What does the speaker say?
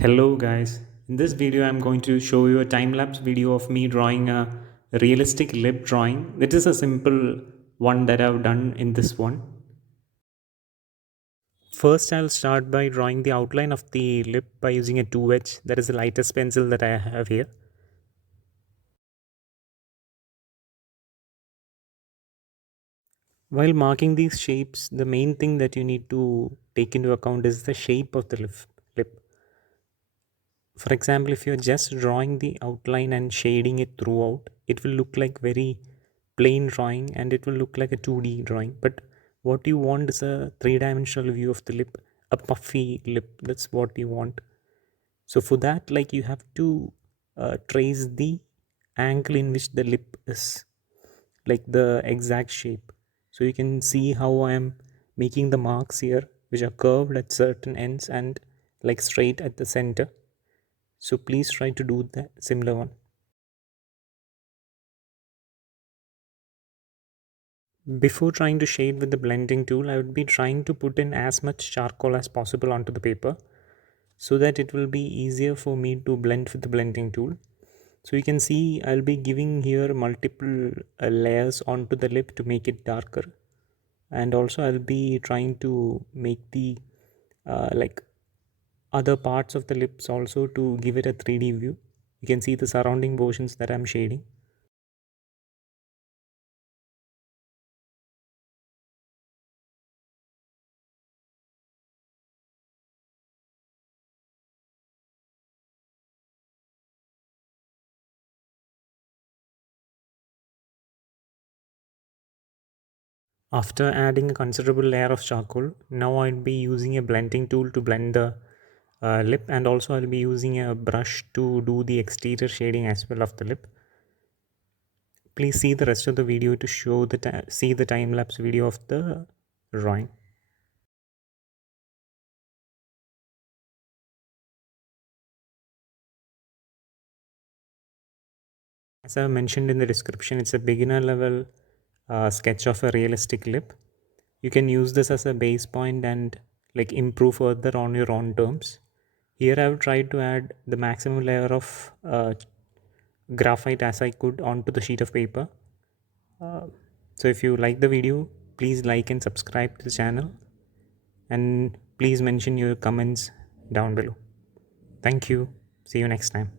Hello guys, in this video I'm going to show you a time-lapse video of me drawing a realistic lip drawing. It is a simple one that I've done in this one. First I'll start by drawing the outline of the lip by using a 2H, that is the lightest pencil that I have here. While marking these shapes, the main thing that you need to take into account is the shape of the lip. For example, if you're just drawing the outline and shading it throughout, it will look like very plain drawing and it will look like a 2D drawing. But what you want is a three-dimensional view of the lip, a puffy lip. That's what you want. So for that, like, you have to trace the angle in which the lip is, like the exact shape. So you can see how I am making the marks here, which are curved at certain ends and like straight at the center. So please try to do that similar one. Before trying to shade with the blending tool, I would be trying to put in as much charcoal as possible onto the paper so that it will be easier for me to blend with the blending tool. So you can see I'll be giving here multiple layers onto the lip to make it darker, and also I'll be trying to make the like other parts of the lips also to give it a 3D view. You can see the surrounding portions that I'm shading. After adding a considerable layer of charcoal, now I'll be using a blending tool to blend the lip, and also I'll be using a brush to do the exterior shading as well of the lip. Please see the rest of the video to show see the time-lapse video of the drawing. As I mentioned in the description, it's a beginner level sketch of a realistic lip. You can use this as a base point and like improve further on your own terms. Here I've tried to add the maximum layer of graphite as I could onto the sheet of paper. So if you like the video, please like and subscribe to the channel, and please mention your comments down below. Thank you. See you next time.